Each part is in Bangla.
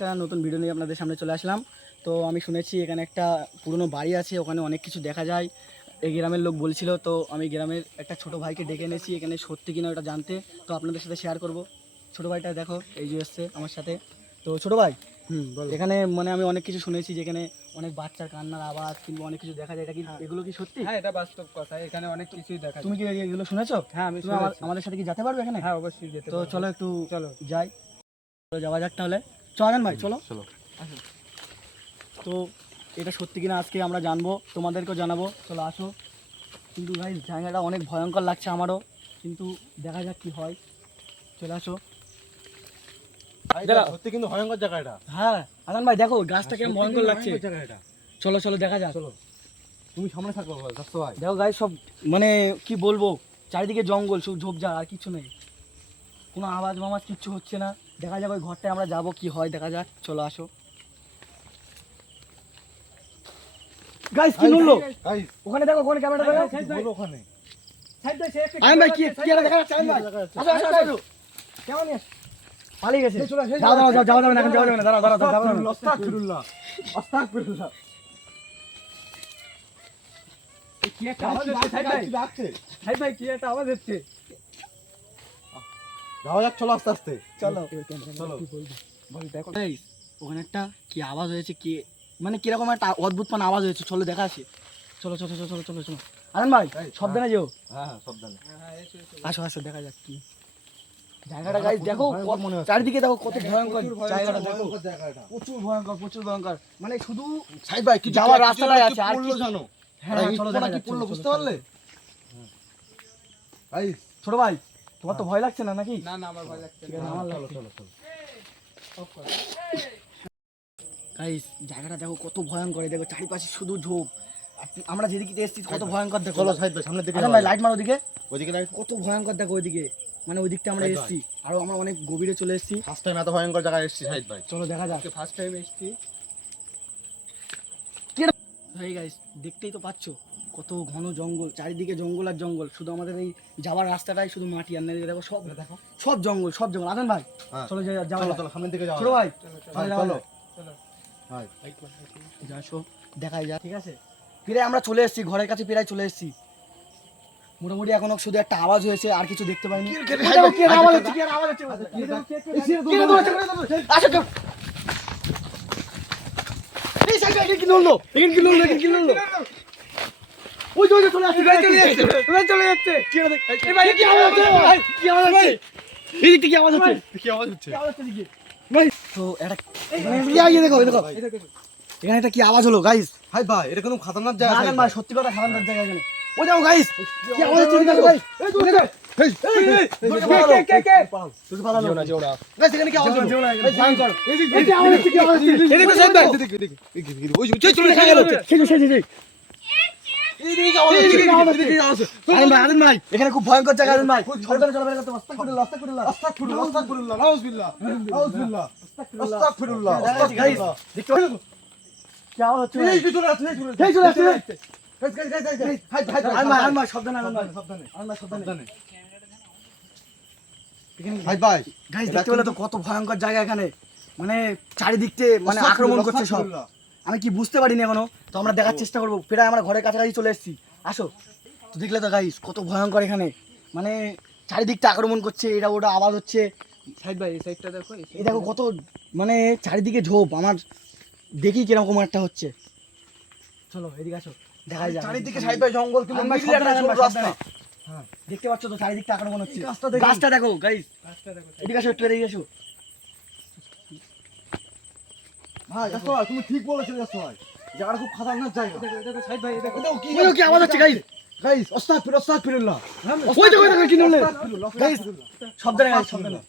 একটা নতুন ভিডিও নিয়ে আপনাদের সামনে চলে আসলাম। তো আমি শুনেছি এখানে একটা পুরনো বাড়ি আছে, ওখানে অনেক কিছু দেখা যায়। এই গ্রামের লোক বলছিল, তো আমি গ্রামের একটা ছোট ভাইকে ডেকে এনেছি এখানে সত্যি কিনা ওটা জানতে। তো আপনাদের সাথে শেয়ার করব। ছোট ভাইটা দেখো এই যে এসছে আমার সাথে। তো ছোট ভাই, এখানে মানে আমি অনেক কিছু শুনেছি যে এখানে অনেক বাচ্চার কান্নার আওয়াজ কিংবা অনেক কিছু দেখা যায়, এটা কি এগুলো কি সত্যি? হ্যাঁ, এটা বাস্তব কথা। এখানে অনেক কিছুই দেখা যায়। তুমি কি এগুলো শুনেছো? হ্যাঁ, আমি তুমি আমাদের সাথে কি যেতে পারবে এখানে? হ্যাঁ, অবশ্যই যেতে তো পারবো। চলো একটু চলো। যাই, যাওয়া যাক তাহলে। চলেন ভাই, চলো। আসো। তো এটা সত্যি কিনা আজকে আমরা জানবো, তোমাদেরকেও জানাবো। চলো আসো। কিন্তু ভাই জায়গাটা অনেক ভয়ঙ্কর লাগছে আমারও, কিন্তু দেখা যাক কি হয়। চলে আসো। সত্যি কিন্তু ভয়ঙ্কর জায়গা এটা। হ্যাঁ আদান ভাই, দেখো গাছটা কেমন ভয়ঙ্কর লাগছে। জায়গা এটা। চলো চলো দেখা যাক। চলো, তুমি সামনে থাকো যাচ্ছ ভাই। দেখো গাছ সব মানে কি বলবো, চারিদিকে জঙ্গল, শুধু ঝোপঝাড় আর কিছু নেই, কোনো আওয়াজ মামাজ কিচ্ছু হচ্ছে না। দেখা যাক ওই ঘরটায় আমরা যাবো, কি হয় দেখা যাক। চলো আসো। গাইস কি নড়লো? গাইস, ওখানে দেখো, ওখানে ক্যামেরা দেখো। কি বলো ওখানে? আয়ন ভাই কি কি একটা দেখা যাচ্ছে? আয়ন ভাই আসো আসো আসো। কেমন আছিস? পালিয়ে গেছে। যাও যাও যাও, যাওয়া যাবে না এখন, যাওয়া যাবে না। দাঁড়াও দাঁড়াও দাঁড়াও, যাওয়া যাবে না। আস্তাগফিরুল্লাহ, আস্তাগফিরুল্লাহ। কি একটা আওয়াজ হচ্ছে সাইড ভাই। কি ডাকছে? হাই ভাই, কি একটা আওয়াজ হচ্ছে? যাওয়া যাক, চলো আস্তে আস্তে। চলো চলো। বল দেখো। এই, ওখানে একটা কি আওয়াজ হয়েছে, কি মানে কিরকম একটা অদ্ভুত মানে আওয়াজ হয়েছে। চলো দেখা আছে। চলো চলো চলো চলো চলো চলো। আনন্দ ভাই সাবধানে যেও। হ্যাঁ হ্যাঁ, সাবধানে। হ্যাঁ, এসো এসো। আসো আসো, দেখা যাক কি জায়গাটা। গাইস দেখো ভয়ঙ্কর মনে হচ্ছে। চারিদিকে দেখো কত ভয়ঙ্কর প্রচুর জায়গাটা। দেখো ভয়ঙ্কর জায়গা এটা। প্রচুর ভয়ঙ্কর, প্রচুর ভয়ঙ্কর। মানে শুধু সাইদ ভাই, কি যাওয়ার কি- রাস্তাটাই কি আছে, আর পড়লো কি- জানো? হ্যাঁ আরে চলো ইট দেখা কি যাক, পড়লো, চলো, বুঝতে চলো, পারলে? গাইস, ছোট ভাই তোমার তো ভয় লাগছে না নাকি? না না, আমার ভয় লাগছে ঠিক আছে, না। আমার চলো লাগছে। চলো চলো। অফ করো। গাইস জায়গাটা দেখো কত ভয়ঙ্কর। এই দেখো চারিপাশে শুধু ঝোপ। আমরা যেদিকে এসেছি কত ভয়ঙ্কর দেখো। চলো সাইদ ভাই, সামনের দিকে আচ্ছা যাওয়া ভাই যাক। লাইট মারো ওদিকে। ওইদিকে লাইট। কত ভয়ঙ্কর দেখো ওইদিকে, মানে ওই দিকটা আমরা Right, এসেছি, আরো আমরা অনেক গভীরে চলে এসেছি। ফার্স্ট টাইম এত ভয়ঙ্কর জায়গায় এসেছি সাইদ ভাই। চলো দেখা যাক। আজকে ফার্স্ট টাইম এসেছি। এই গাইস দেখতেই তো পাচ্ছো কত ঘন জঙ্গল, চারিদিকে জঙ্গল আর জঙ্গল। শুধু আমাদের এই যাওয়ার রাস্তাটাই শুধু মাটি, আর নেই দেখো সব দেখো, সব জঙ্গল, সব জঙ্গল। আদান ভাই হ্যাঁ। চলো যাওয়া চলো যাক। চলো, সামনের দিকে যাওয়া ছোট যাক। ভাই চলো চলো ভাই, যাওয়া চলো। যাক। চলো। ভাই, আসো দেখাই যাক। ঠিক আছে, প্রায় আমরা চলে এসেছি, ঘরের কাছে প্রায় চলে এসেছি মোটামুটি। এখনো শুধু একটা আওয়াজ হয়েছে, আর কিছু দেখতে পাইনি। ওই দেখো, কি একটা আওয়াজ হচ্ছে, কি একটা আওয়াজ হচ্ছে। কি রে, দৌড়াচ্ছে, আসো কেউ। এই সাইডে এখানে কি নড়লো? এখানে কি নড়লো? এখানে কি নড়লো? ওই যে ওই যে চলে আসছে, চলে যাচ্ছে। কি রে, এই ভাই কি আওয়াজ হচ্ছে? ভাই কি আওয়াজ হচ্ছে? এই দিকটা কি আওয়াজ হচ্ছে? কি আওয়াজ হচ্ছে? কি আওয়াজ হচ্ছে দিকে? ভাই তো এটা এই দেখো, এই দেখো এখানে একটা কি আওয়াজ হলো গাইস। হাই ভাই, এটা কোনো খাতারনাক জায়গা না সাইদ ভাই, ভাই। সত্যি কথা খারাপ জায়গা এখানে। ওই দেখো গাইস কি আওয়াজ হচ্ছে দিকে ভাই। এই দূরে যাও। হেই, দূরে পালালো। দূরে পালালো। যেও না, যেও না। গাইস, এখানে কি আওয়াজ হলো? যেও না, এখানে ভয়ঙ্কর। এই যে আওয়াজ হচ্ছে, কি আওয়াজ হচ্ছে? এই দেখো সাইদ ভাই, এদিকে এদিকে। ওই যে চলে গেল। সেই এইদিকে আওয়াজ হচ্ছে, এদিকে আওয়াজ হচ্ছে। আদিন ভাই এখানে খুব ভয়ঙ্কর জায়গা। আদিন ভাই সাবধানে চলাফেরা করতে হবে। আস্তাগফিরুল্লাহ, আস্তাগফিরুল্লাহ। আস্তাগফিরুল্লাহ, আস্তাগফিরুল্লাহ, নাউজুবিল্লাহ, নাউজুবিল্লাহ, আস্তাগফিরুল্লাহ, গাইস আস্তাগফিরুল্লাহ। দেখতে পাচ্ছ? কি আওয়াজ হচ্ছে? এই যে চলে আসছে, এই চলে আসছে। এই চলে আসছে। Guys guys guys guys, hi hi Adin ভাই সাবধানে, আদিন ভাই সাবধানে, আদিন ভাই সাবধানে। সাবধানে। এখানে হাই ভাই, গাইস দেখতে পেলে তো কত ভয়ঙ্কর জায়গা এখানে, মানে চারিদিকে মানে আক্রমণ করছে সব। আমি কি বুঝতে পারিনি এখনো, তো আমরা দেখার চেষ্টা করবো। প্রায় আমরা ঘরের কাছাকাছি চলে এসেছি। আসো তো দেখলে তো গাইস কত ভয়ঙ্কর এখানে, মানে চারিদিকটা আক্রমণ করছে, এটা ওটা আওয়াজ হচ্ছে। সাইড ভাই, এই সাইডটা দেখো। এই দেখো কত মানে চারিদিকে ঝোপ, আমার দেখি কিরকম একটা হচ্ছে। চলো এদিকে আসো, দেখা যায় চারিদিকে সাইড ভাই জঙ্গল, কিন্তু আদিন ভাই মিডলে একটা সাবধানে, সরু আদিন ভাই রাস্তা। সাবধানে। হ্যাঁ দেখতে পাচ্ছ তো চারিদিকটা আক্রমণ হচ্ছে। এই গাছটা দেখুন। গাছটা দেখো গাইস, গাছটা দেখো। এদিকে আসো একটু, এদিকে আসো। ভাই যাচ্ছ ভাই, তুমি ঠিক বলেছো যাচ্ছ ভাই, জায়গাটা খুব খাতারনাক জায়গা। দেখো সাইড ভাই, দেখো। দেখো ওই দেখো কি আওয়াজ হচ্ছে গাইস। গাইস, আস্তাগফিরুল্লাহ, ওই দেখো, ওই দেখো কি নড়লো। গাইস আস্তাগফিরুল্লাহ, সাবধানে গাইস, সাবধানে।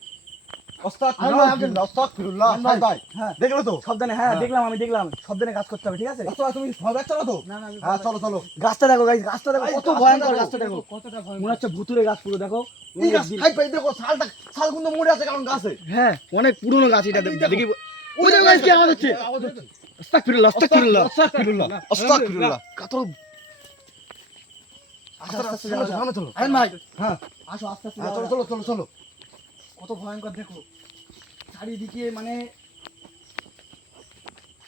আস্তাগফিরুল্লাহ, আস্তাগফিরুল্লাহ। হাই ভাই, হ্যাঁ দেখলে তো? সাবধানে, হ্যাঁ দেখলাম, আমি দেখলাম। সাবধানে কাজ করতে হবে, ঠিক আছে? যাচ্ছ ভাই, তুমি ভয় পাচ্ছ না তো? না না, আমি হ্যাঁ, চলো চলো। গাছটা দেখো গাইস, গাছটা দেখো গাইস, কত গাছটা ভয়ঙ্কর। দেখো, গাছটা দেখো কতটা ভয়। মনে হচ্ছে ভুতুরে গাছ পুরো। দেখো এই গাছ, হাই ভাই দেখো, শাল কিন্তু মরে আছে কারণ গাছে। হ্যাঁ অনেক পুরনো গাছ এটা। দেখি ওই দেখো গাইস কি আওয়াজ হচ্ছে। আওয়াজ হচ্ছে। আস্তাগফিরুল্লাহ, আস্তাগফিরুল্লাহ। আস্তাগফিরুল্লাহ, আস্তাগফিরুল্লাহ। কত আস্তে আস্তে সামনে যাও। সামনে চলো। আরে ভাই হ্যাঁ, আসো, আস্তে আস্তে হ্যাঁ, যাও। চলো চলো চলো চলো। কত ভয়ঙ্কর দেখো চারিদিকে, মানে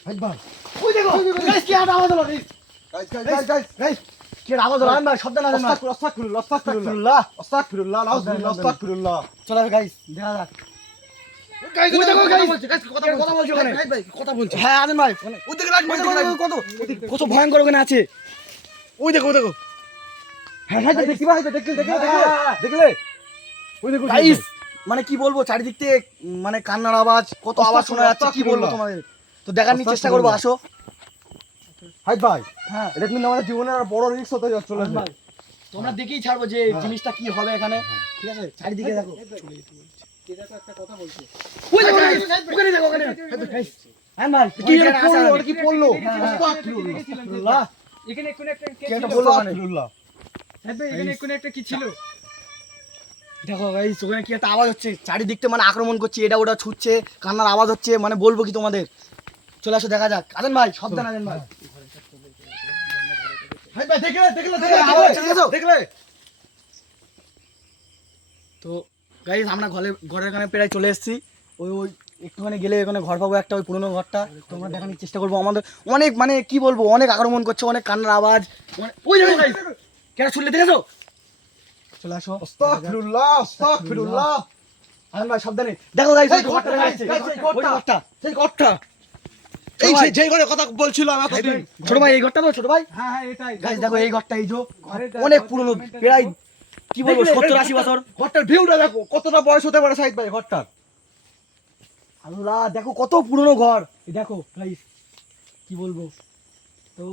সাইদ ভাই ওই দেখো গাইস কি আওয়াজ হলো গাইস গাইস কি আওয়াজ হলো ভাই শব্দ না জানা আস্তাগফিরুল্লাহ আস্তাগফিরুল্লাহ নাউযুবিল্লাহ আস্তাগফিরুল্লাহ চলো গাইস দেখা যাক গাইস ওই দেখো গাইস কথা বলছে ওখানে ভাই কথা বলছে হ্যাঁ আদেন ভাই ওদিকে লাগ কত কত ভয়ঙ্কর ওখানে আছে ওই দেখো হ্যাঁ হ্যাঁ দেখতে পাই দেখলে ওই দেখো গাইস মানে কি বলবো চারিদিক থেকে মানে কান্নার আওয়াজ কত আওয়াজ শোনা যাচ্ছে কি বলবো তোমাদের তো দেখার নিয়ে চেষ্টা করবো আসো হাই ভাই হ্যাঁ এটা কিন্তু আমাদের জীবনের আর বড় রিস্ক হতে চলে আদেন ভাই তোমরা দেখেই ছাড়বো যে জিনিসটা কি হবে এখানে ঠিক আছে চারিদিকে দেখো কে দেখো একটা কথা বলছে। ওই দেখো guys, ওখানে দেখো ওখানে গাইস হ্যাঁ ভাই কি যেন পড়লো ওটা কি পড়লো হ্যাঁ। আস্তাগফিরুল্লাহ এখানে কোন একটা কে কে ছিল? একটা বললো ওখানে আস্তাগফিরুল্লাহ সাইদ ভাই এখানে কোন একটা কি ছিল? দেখো গাইস ওখানে কি একটা আওয়াজ হচ্ছে চারিদিক থেকে মানে আক্রমণ করছে এটা ওটা ছুটছে কান্নার আওয়াজ হচ্ছে মানে বলবো কি তোমাদের চলে আসো দেখা যাক আদেন ভাই সাবধান আদেন ভাই হাই ভাই দেখলে আওয়াজ হচ্ছে, দেখেছো? দেখলে তো গাইস আমরা ঘরের এখানে প্রায় চলে এসেছি ওই ওই একটুখানি গেলে এখানে ঘর পাবো একটা ওই পুরোনো ঘরটা তোমরা দেখানোর চেষ্টা করবো আমাদের অনেক মানে কি বলবো অনেক আক্রমণ করছে অনেক কান্নার আওয়াজ ওই দেখো গাইস কেন শুনলে দেখেছো চলে আসো আস্তাগফিরুল্লাহ আদেন ভাই সাবধানে দেখো গাইস এই ঘরটা দেখাচ্ছে, ওই ঘরটা সেই ঘরটা এই ভাই। যেই ঘরে কথা বলছিলাম এতদিন ছোট ভাই এই ঘরটা তো ছোট ভাই হ্যাঁ হ্যাঁ এটাই। গাইস দেখো এই ঘরটা এই যে ঘরের অনেক ঘরটা পুরনো maintain প্রায় করো। কি বলবো দেখলে, 70-80 বছর ঘরটার ভিউটা দেখো কতটা বয়স হতে পারে সাইদ ভাই ঘরটার আল্লাহ দেখো কত পুরনো ঘর এই দেখো গাইস কি বলবো তো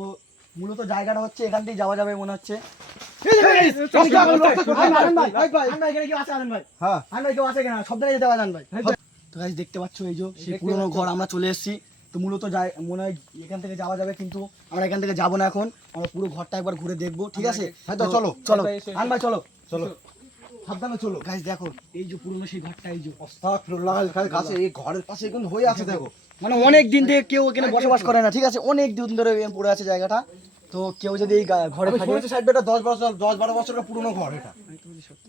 মূলত জায়গাটা হচ্ছে এখান থেকে যাওয়া যাবে মনে হচ্ছে এই দেখো guys, আদেন ভাই, আদেন ভাই, আদেন ভাই, এখানে কেউ আছে আদেন ভাই হ্যাঁ আদেন ভাই কেউ আছে কিনা সব জায়গায় যেতে পারে আদেন ভাই তো গাইস দেখতে পাচ্ছ এই যে সেই পুরনো ঘর আমরা চলে এসেছি তো মূলত মনে হয় এখান থেকে যাওয়া যাবে কিন্তু আমরা এখান থেকে যাবো না এখন আমরা পুরো ঘরটা একবার ঘুরে দেখবো ঠিক আছে হ্যাঁ তো চলো চলো ভাই, এসো, এসো। আন ভাই চলো চলো সাবধানে চলো গাইস দেখো এই যে পুরনো সেই ঘরটা এই যে আস্তাগফিরুল্লাহ কাছে এই ঘরের পাশে কিন্তু হয়ে আছে দেখো মানে অনেক দিন থেকে কেউ এখানে বসবাস করে না ঠিক আছে অনেক দিন ধরে এখানে পড়ে আছে জায়গাটা তো কেউ যদি এই ঘরে আমি থাকে শুনেছি সাইড এটা 10-12 বছরের পুরনো ঘর এটা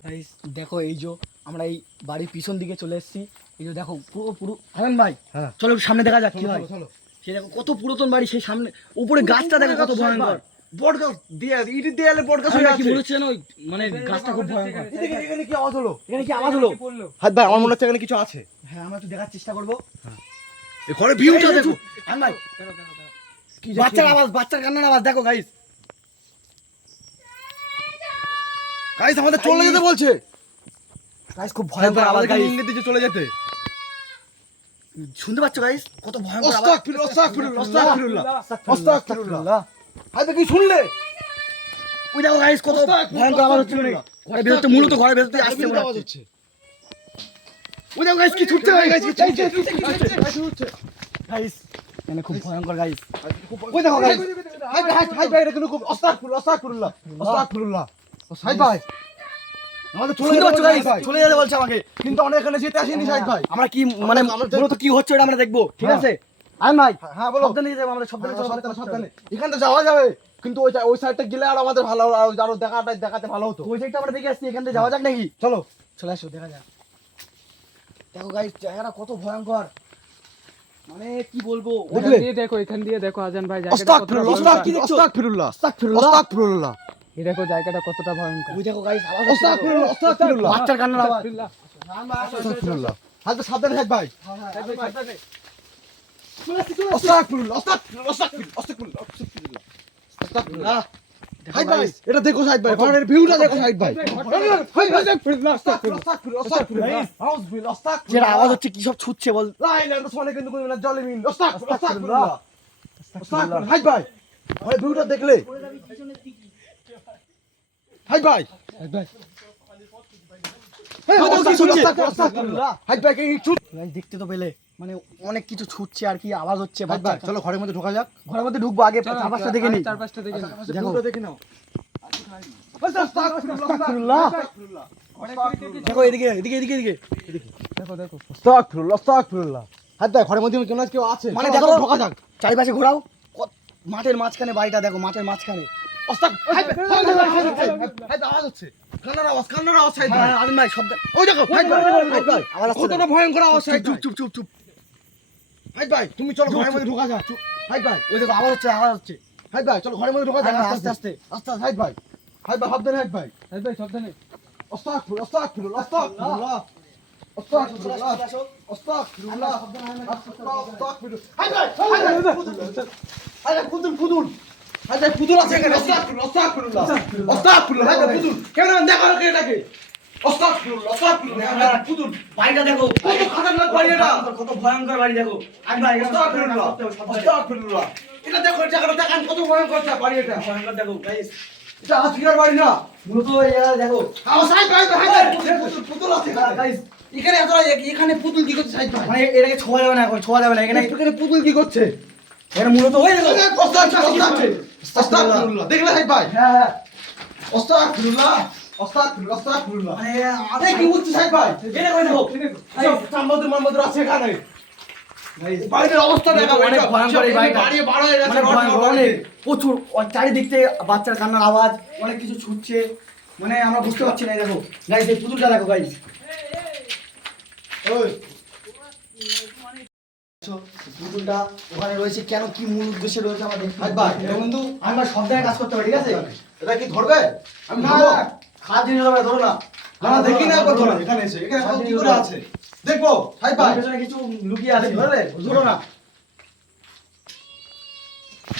Guys, দেখো এই যে আমরা এই বাড়ির পিছন দিকে চলে এসেছি এই যে দেখো পুরো পুরো আনন্দ ভাই হ্যাঁ। চলো একটু সামনে দেখা যাক কি হয় চলো সে দেখো কত পুরাতন বাড়ি সেই সামনে উপরে গাছটা দেখো কত ভয়ঙ্কর বটগাছ দিয়ে ইটের দেয়ালে বটগাছ হয়ে কি আছে মনে হচ্ছে জানো মানে গাছটা খুব ভয়ঙ্কর এখানে কি আওয়াজ হলো এখানে কি আওয়াজ হলো কি বললো? হাত ভাই আমার মনে হচ্ছে এখানে কিছু আছে হ্যাঁ আমরা একটু দেখার চেষ্টা করবো এই ঘরের ভিউটা দেখো আনন্দ ভাই দাঁড়াও, দাঁড়াও, দাঁড়াও। কি বাচ্চার আওয়াজ বাচ্চার কান্নার আওয়াজ দেখো গাইস গাইস আমাদের চলে যেতে বলছে গাইস খুব ভয়ঙ্কর আওয়াজ গাইস ইংরেজি দিকে চলে যেতে শুনতে পাচ্ছ গাইস কত ভয়ঙ্কর আওয়াজ আস্তাগফিরুল্লাহ আস্তাগফিরুল্লাহ হাত কি শুনলে ওই দেখো গাইস কত ভয়ঙ্কর আওয়াজ হচ্ছে মানে ঘরে বেরোতে মূলত ঘরে বেরোতে আসছে মনে আওয়াজ হচ্ছে হচ্ছে ওই দেখো গাইস কি ছুটছে ভাই গাইস কি ছুটছে গাইস গাইস মানে খুব ভয়ঙ্কর গাইস ওই দেখো গাইস হাই ভাই এটা কিন্তু খুব আস্তাগফিরুল্লাহ সাইদ ভাই আমাদের চলে শুনতে যেতে পাচ্ছ বলছে গাইস চলে যেতে বলছে আমাকে কিন্তু আমরা এখানে যেতে আসিনি সাইদ ভাই আমরা কি মানে মূলত কি হচ্ছে ওটা আমরা দেখবো ঠিক হ্যাঁ। আছে আয় ভাই হ্যাঁ বলো সাবধানে যেতে হবে আমাদের সাবধানে চলো সাবধানে এখান থেকে যাওয়া যাবে কিন্তু ওই সাইডটা গেলে আর আমাদের ভালো আরো দেখাতে ভালো হতো ওই সাইডটা আমরা দেখে আসছি এখান থেকে যাওয়া যাক নাকি চলো চলে আসো দেখা যাক দেখো গাইস জায়গাটা কত ভয়ঙ্কর মানে কি বলবো দেখলে? এখান দিয়ে দেখো আজান ভাই জায়গাটা কতটা ভয়ঙ্কর। আস্তাগফিরুল্লাহ এই দেখো জায়গাটা কতটা ভয়ঙ্কর। ওই দেখো গাইস আওয়াজ হচ্ছে দেখো। আস্তাগফিরুল্লাহ বাচ্চার কান্নার আওয়াজ আস্তাগফিরুল্লাহ হাত সাবধানে থাক ভাই আস্তাগফিরুল্লাহ হাই ভাই এটা দেখো সাইদ ভাই ঘরের ভিউটা দেখো সাইদ ভাই যেটা আওয়াজ হচ্ছে কি সব ছুটছে বল হাই ভাই ঘরের ভিউটা দেখলে হাই ভাই হাই ভাই গাইস দেখতে তো পেলে মানে অনেক কিছু ছুটছে আর কি আওয়াজ হচ্ছে ভাই বাচ্চা চলো ঘরের মধ্যে ঢোকা যাক ঘরের মধ্যে ঢুকবো আগে চারপাশটা দেখে নিই চারপাশটা দেখে নাও। দেখো দেখে নাও আস্তাগফিরুল্লাহ। দেখো এদিকে এদিকে এদিকে এদিকে দেখো দেখো আস্তাগফিরুল্লাহ হাত ভাই ঘরের মধ্যে কেন কেউ আছে মানে চলো, দেখো ঢোকা যাক চারিপাশে ঘোরাও মাঠের মাঝখানে বাড়িটা দেখো মাঠের মাঝখানে আওয়াজ হচ্ছে কান্নার আওয়াজ সাইড ভাই আদিন ভাই শব্দ ওই দেখো হাই ভাই আওয়াজ আসছে কতটা ভয়ঙ্কর আওয়াজ সাইড চুপ চুপ চুপ চুপ হাই ভাই তুমি চলো ঘরের মধ্যে ঢোকা যাক হাই ভাই ওই দেখো আওয়াজ হচ্ছে হাই ভাই চলো ঘরের মধ্যে ঢোকা যাক আস্তে আস্তে আস্তে আস্তে হাই ভাই সাবধানে হাই ভাই হাই ভাই সাবধানে। আস্তাগফিরুল্লাহ আস্তাগফিরুল্লাহ আস্তাগফিরুল্লাহ আস্তাগফিরুল্লাহ আস্তাগফিরুল্লাহ আস্তাগফিরুল্লাহ হাই ভাই হাই ভাই ফুদুল হাই ভাই ফুদুল আছে এখানে আস্তাগফিরুল্লাহ আস্তাগফিরুল্লাহ আস্তাগফিরুল্লাহ হাই ভাই ফুদুল কেমন দেখা কে এটাকে আস্তাগফিরুল্লাহ আস্তাগফিরুল্লাহ ফুদুল বাড়িটা দেখো কত খতরনাক বাড়ি এটা কত ভয়ঙ্কর বাড়ি দেখো আমি ভাই আস্তাগফিরুল্লাহ আস্তাগফিরুল্লাহ এটা দেখো জায়গাটা দেখান কত ভয়ঙ্কর বাড়ি এটা ভয়ঙ্কর দেখো গাইস এটা আজকের বাড়ি না মূলত এই জায়গা দেখো আমার সাইড ভাই পুতুল আছে গাইস এখানে এখানে পুতুল কি করছে সাইড ভাই মানে এটাকে ছোঁয়া যাবে না এখন ছোঁয়া যাবে না এখানে এখানে পুতুল কি করছে এখানে মূলত ওই দেখো আস্তাগফিরুল্লাহ দেখলে সাইড ভাই হ্যাঁ হ্যাঁ আস্তাগফিরুল্লাহ আস্তাগফিরুল্লাহ আস্তাগফিরুল্লাহ মানে এই কি করছে সাইড ভাই এটা কই দেখো সব চাম্বাদের মাম্বাদের আছে এখানে বাড়ির অবস্থা দেখা অনেক ভয়ঙ্কর এই বাড়িটা। বাড়ি বড় হয়ে গেছে মানে ভয়ঙ্কর অনেক প্রচুর চারিদিক থেকে বাচ্চার কান্নার আওয়াজ অনেক কিছু ছুটছে মানে আমরা বুঝতে পারছি না এই দেখো গাইস এই পুতুলটা দেখো গাইস ওই পুতুলটা ওখানে রয়েছে কেন কি মূল উদ্দেশ্যে রয়েছে আমরা দেখতে ভাই ভাই পাচ্ছি না। বন্ধু আমরা সব জায়গায় কাজ করতে পারি ঠিক আছে এটা কি ধরবে আমি না ধরবো খারাপ জিনিস হবে ধরো না না না দেখি না একবার ধরো এখানে এসে এখানে কত কি করে আছে দেখবো ভাই ভাই আমার পেছনে কিছু লুকিয়ে আছে বুঝলে ধরো না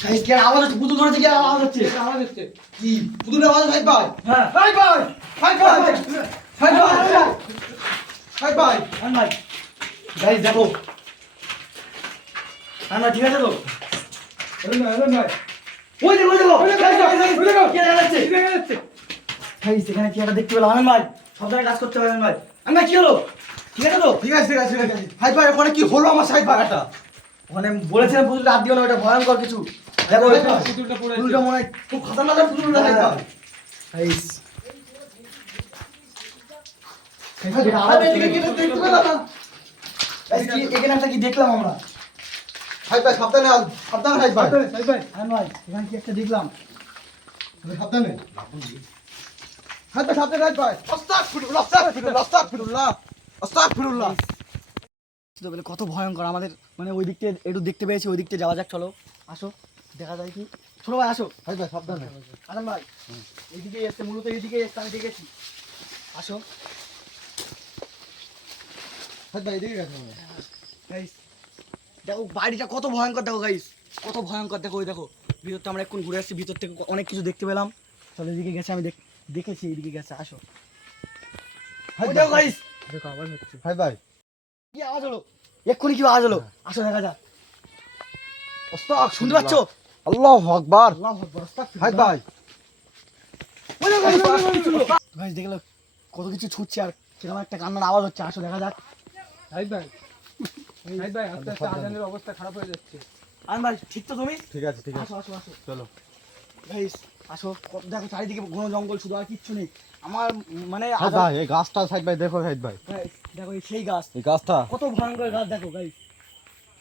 গাইস কি আওয়াজ হচ্ছে পুতুল ধরেছে কি আওয়াজ হচ্ছে আওয়াজ হচ্ছে। কি পুতুলের আওয়াজ ভাই ভাই হ্যাঁ ভাই ভাই ভাই ভাই ভাই ভাই ভাই ভাই ভাই গাইস দেখো না ঠিক আছে তো ওই দেখো কি দেখা যাচ্ছে গাইস এখানে কি একটা দেখতে পেলাম আনন্দ ভাই সব জায়গায় কাজ করতে পারেন ভাই আনন্দ ভাই কি হলো ঠিক আছে তো ঠিক আছে ঠিক আছে ঠিক আছে ভাই ভাই ওখানে কি হলো আমার সাইড ভাগাটা ওখানে বলেছিলাম পুতুলটা হাত দিও না ওটা ভয়ঙ্কর কিছু দেখো ওই তো, পুতুলটা পড়ে পুতুলটা মনে হয় খুব খতরনাক পুতুল ভাই ভাই গাইস ভাই এদিকে কি দেখতে পেলাম না গাইস কি এখানে একটা কি দেখলাম আমরা ভাই ভাই সাবধানে সাবধানে ভাই ভাই হাই ভাই আনন্দ ভাই এখানে কি একটা দেখলাম সাবধানে ভাই ভাই সাবধানে ভাই ভাই আস্তাগফিরুল্লাহ আস্তাগফিরুল্লাহ আস্তাগফিরুল্লাহ আস্তাগফিরুল্লাহ তো বলে কত ভয়ঙ্কর আমাদের মানে ওই দিক থেকে একটু দেখতে পেয়েছি ওই দিক থেকে যাওয়া যাক চলো আসো দেখা যায় কি ছোট ভাই আসো ভাই ভাই সাবধানে আনন্দ ভাই এইদিকে এসছে মূলত এইদিকে এসছে আমি দেখেছি আসো ভাই ভাই এদিকে গেছে গাইস দেখো বাড়িটা কত ভয়ঙ্কর দেখো গাইস কত ভয়ঙ্কর দেখো ওই দেখো ভিতরটা আমরা এখন ঘুরে আসছি ভিতর থেকে অনেক কিছু দেখতে পেলাম চলো এদিকে গেছে আমি দেখেছি এইদিকে গেছে আসো ওই দেখো গাইস দেখো আওয়াজ হচ্ছে। ভাই ভাই কি আওয়াজ হলো এক্ষুনি কি আওয়াজ হলো আসো দেখা যাক আস্তাগফিরুল্লাহ শুনতে পাচ্ছ আল্লাহু আকবার আল্লাহু আকবার ভাই ভাই গাইস দেখলো কত কিছু ছুটছে আর সেরকম একটা কান্নার আওয়াজ হচ্ছে আসো দেখা যাক হাই ভাই হাই ভাই আস্তে আস্তে আজানের অবস্থা খারাপ হয়ে যাচ্ছে। আন ভাই ঠিক তো তুমি ঠিক আছে ঠিক আছে আসো আসো আসো চলো গাইস আসো দেখো চারিদিকে ঘন জঙ্গল শুধু আর কিচ্ছু নেই আমার মানে ভাই ভাই এই গাছটা সাইড ভাই দেখো সাইড ভাই Guys, দেখো এই সেই গাছ এই গাছটা কত ভয়ঙ্কর গাছ দেখো গাইস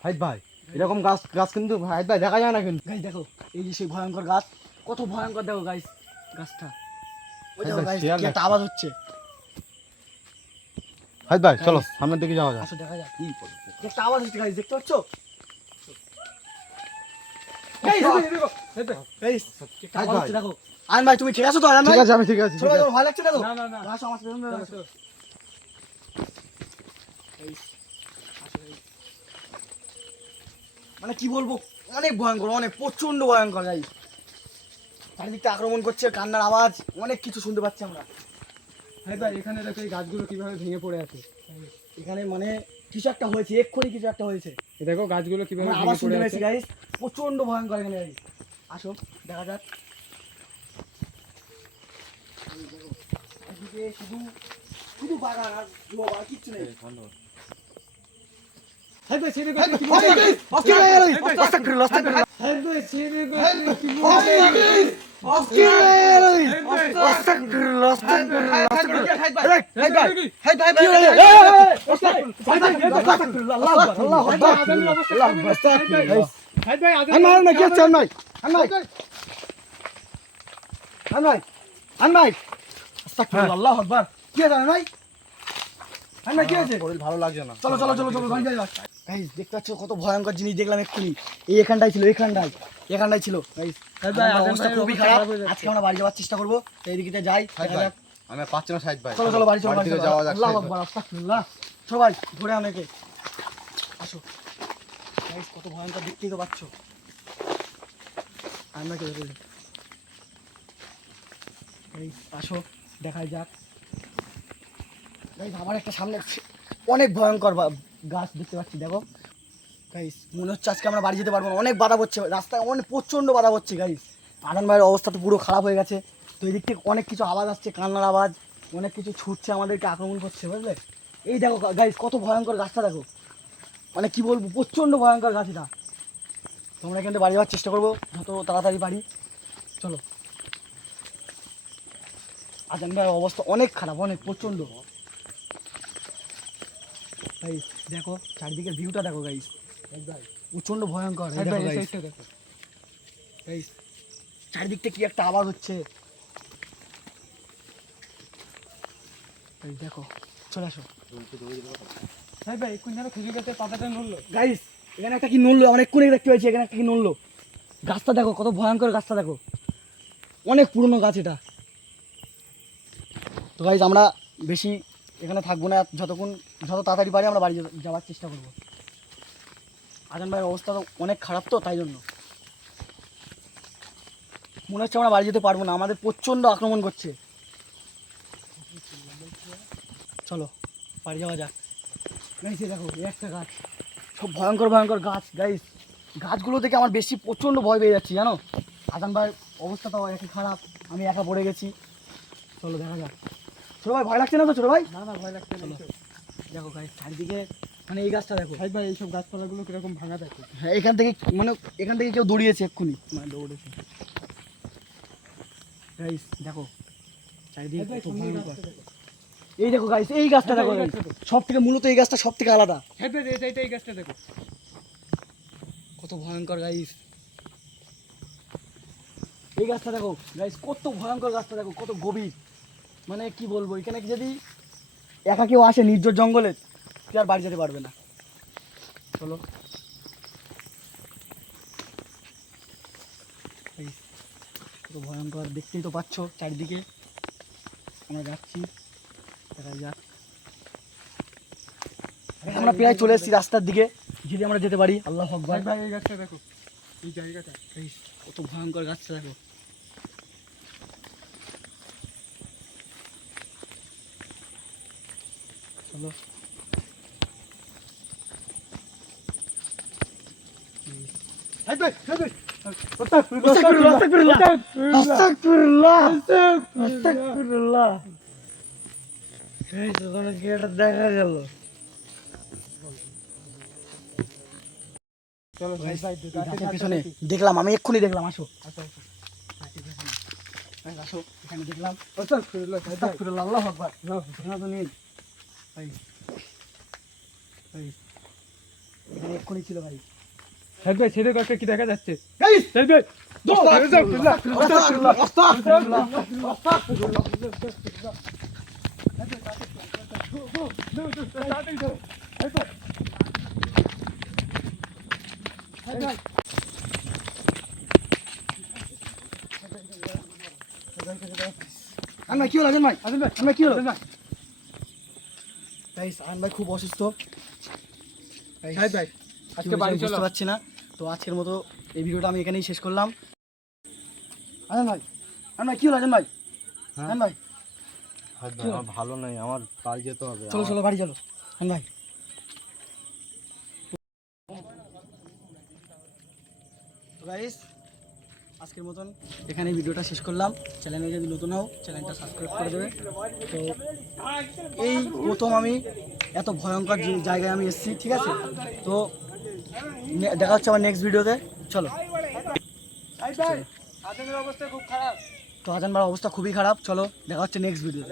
ভাই ভাই এরকম গাছ গাছ কিন্তু ভাই ভাই দেখা যায় না কিন্তু গাইস দেখো এই যে সেই ভয়ঙ্কর গাছ কত ভয়ঙ্কর দেখো গাইস গাছটা ওই দেখো ভাই, গাইস শিয়াল কি একটা আওয়াজ হচ্ছে ভাই ভাই চলো সামনের দিকে যাওয়া যাক আসো দেখা যাক কি একটা আওয়াজ হচ্ছে গাইস দেখতে পাচ্ছ এই দেখো হাই ভাই। গাইস একটা ভাই, আওয়াজ ভাই। হচ্ছে দেখো আয়ন ভাই তুমি ঠিক আছো তো আয়ন ভাই ঠিক আছে আমি ঠিক আছে ছোট ভাই, তোমার ভয় লাগছে না তো না না না আসো আমার পেছনে চলো, আসো চলো। Guys, আসো guys। মানে কি বলবো অনেক ভয়ঙ্কর অনেক প্রচন্ড ভয়ঙ্কর গাইস চারিদিকটা আক্রমণ করছে কান্নার আওয়াজ অনেক কিছু শুনতে পাচ্ছি আমরা হাই ভাই এখানে দেখো এই গাছগুলো কিভাবে ভেঙে পড়ে আছে। এখানে মানে কিছু একটা হয়েছে এক্ষুনি কিছু একটা হয়েছে এই দেখো গাছগুলো কিভাবে আমরা ভেঙে আবার পড়ে শুনতে আছে। পেয়েছি গাইস প্রচন্ড ভয়ঙ্কর এখানে গাইস আসো দেখা যাক এদিকে শুধু শুধু বাগান আর জোয়ার আর কিচ্ছু নেই হাই ভাই ছেড়ে ভাই, গেছে কি ভাই, বলছে? ভাই, আস্তাগফিরুল্লাহ, আস্তাগফিরুল্লাহ। হাই ভাই ছেড়ে গেছে কি বলছে? আস্তাগফিরুল্লাহ, আস্তাগফিরুল্লাহ, আস্তাগফিরুল্লাহ। হাই ভাই কি হলো? হাই ভাই আস্তাগফিরুল্লাহ, আল্লাহু আকবার, আল্লাহু হাই আকবার। ভাই আজানের অবস্থা খারাপ হয়ে যাচ্ছে। হাই ভাই আজানের আন ভাই, আন ভাই, কি হচ্ছে, আন ভাই? আন ভাই, ভাই আন ভাই, আন ভাই। আস্তাগফিরুল্লাহ, আল্লাহু আকবার। কি হয়েছে, আন ভাই? আন ভাই, কি হয়েছে? শরীর ভালো লাগছে না চলো, চলো, চলো, চলো, বাড়ি যাই, বাড়ি। গাইস দেখতে পাচ্ছ কত ভয়ঙ্কর জিনিস দেখলাম এক্ষুনি। এই এখানটাই ছিল, এখানটাই ছিল গাইস। অবস্থা খুবই খারাপ। আজকে আমরা বাড়ি যাওয়ার চেষ্টা করবো, তো এইদিকে যাই। আমি পাচ্ছি না সাইড ভাই, চলো চলো বাড়ি চলো, বাড়ি থেকে যাওয়া যাক। আল্লাহু আকবার, আস্তাগফিরুল্লাহ। সবাই ধরে আমাকে আসো। গাইস কত ভয়ঙ্কর, দেখতেই তো পাচ্ছ। আমরা কে ধরে গাইস আসো, দেখা যাক। গাইস আমার একটা সামনে অনেক ভয়ঙ্কর গাছ দেখতে পাচ্ছি, দেখো গাইস। মনে হচ্ছে আজকে আমরা বাড়ি যেতে পারবো না, অনেক বাধা পড়ছে রাস্তায়, অনেক প্রচণ্ড বাধা পড়ছে গাইস। আদান ভাইয়ের অবস্থা তো পুরো খারাপ হয়ে গেছে। তো এই দিক থেকে অনেক কিছু আওয়াজ আসছে, কান্নার আওয়াজ, অনেক কিছু ছুটছে, আমাদেরকে আক্রমণ করছে, বুঝলে। এই দেখো গাইস কত ভয়ঙ্কর গাছটা দেখো, মানে কি বলবো, প্রচণ্ড ভয়ঙ্কর গাছ এটা। তোমরা এখান থেকে বাড়ি যাওয়ার চেষ্টা করবো যত তাড়াতাড়ি পারি। চলো। আদান ভাইয়ের অবস্থা অনেক খারাপ, অনেক প্রচণ্ড। গাইস দেখো চারিদিকের ভিউটা দেখো গাইস, প্রচণ্ড ভয়ঙ্কর। এই দেখো গাইস, গাইস চারিদিক থেকে কি একটা আওয়াজ হচ্ছে। এই দেখো, চলে আসো ভাই কোন জায়গা থেকে গেছে, পাতাটা নড়লো। গাইস। এখানে একটা কি নড়লো, আমার এক্ষুনি দেখতে পাচ্ছি, এখানে একটা কি নড়লো। গাছটা দেখো কত ভয়ঙ্কর, গাছটা দেখো, অনেক পুরনো গাছ এটা। তো গাইস আমরা বেশি এখানে থাকবো না, যত তাড়াতাড়ি পারি আমরা বাড়ি যাওয়ার চেষ্টা করবো। আজান ভাইয়ের অবস্থা তো অনেক খারাপ, তো তাই জন্য মনে হচ্ছে আমরা বাড়ি যেতে পারবো না, আমাদের প্রচণ্ড আক্রমণ করছে। চলো বাড়ি যাওয়া যাক। গাইস দেখো এই একটা গাছ, সব ভয়ঙ্কর ভয়ঙ্কর গাছ গাইস। গাছগুলো দেখে আমার বেশি প্রচণ্ড ভয় পেয়ে যাচ্ছি, জানো। আজান ভাইয়ের অবস্থাটাও একই খারাপ, আমি একা পড়ে গেছি। চলো দেখা যাক। ছোটো ভাই ভয় লাগছে না তো? ছোটো ভাই না ভয় লাগছে না। দেখো গাইস চারিদিকে, মানে এই গাছটা দেখো ভাই এইসব গাছপালাগুলো কিরকম ভাঙা দেখো। হ্যাঁ, এখান থেকে কেউ দৌড়িয়েছে এক্ষুনি, মানে দৌড়েছে। গাইস দেখো চারিদিকে কত ভয়ঙ্কর। এই দেখো গাইস, এই গাছটা দেখো গাইস, সব থেকে মূলত এই গাছটা সব থেকে আলাদা। হ্যাঁ এই গাছটা দেখো কত ভয়ঙ্কর গাইস। এই গাছটা দেখো গাইস, কত ভয়ঙ্কর গাছটা দেখো, কত গভীর, মানে কি বলবো। এখানে যদি একা কেউ আসে নির্জন জঙ্গলে, কেউ আর বাড়ি যেতে পারবে না। চলো কত ভয়ঙ্কর, দেখতেই তো পাচ্ছ চারিদিকে। আমরা যাচ্ছি, দেখা যাক। আমরা প্রায় চলে এসেছি রাস্তার দিকে, যদি আমরা যেতে পারি। আল্লাহ আকবার। ভাই এই গাছটা দেখো, এই জায়গাটা কত ভয়ঙ্কর গাছটা দেখো। চলো দেখা গেল। চলো ভাই পিছনে দেখলাম, আমি এক্ষুনি দেখলাম। আসো আসো, এখানে দেখলাম। আস্তাগফিরুল্লাহ, আল্লাহু আকবার। এখানে তো নেই ভাই, এখানে এক্ষুনি ছিল ভাই। হ্যাঁ ভাই ছেড়ে গাছটা কি দেখা যাচ্ছে। গাইস হ্যাঁ ভাই আস্তাগফিরুল্লাহ, আস্তাগফিরুল্লাহ। আনভাই কি হলো? ভাই আনভাই কি হলো? না গাইস আনভাই খুব অসুস্থ। হ্যাঁ ভাই আজকে বাড়ি চলো। বুঝতে পারছি না। তো আজকের মতো এই ভিডিওটা আমি এখানেই শেষ করলাম। আনভাই কি হলো? ভাই ভাই আমার ভালো নাই, আমার বাড়ি যেতে হবে। চলো চলো বাড়ি চলো। ভাই গাইস আজকের মতন এখানে ভিডিওটা শেষ করলাম। চ্যানেলে যদি নতুন হও চ্যানেলটা সাবস্ক্রাইব করে দেবে। তো এই প্রথম আমি এত ভয়ঙ্কর জায়গায় আমি এসেছি, ঠিক আছে। তো দেখা হচ্ছে আমার নেক্সট ভিডিওতে। চলো। অবস্থা খুব খারাপ। তো আজান ভাইয়ের অবস্থা খুবই খারাপ। চলো দেখা হচ্ছে নেক্সট ভিডিওতে।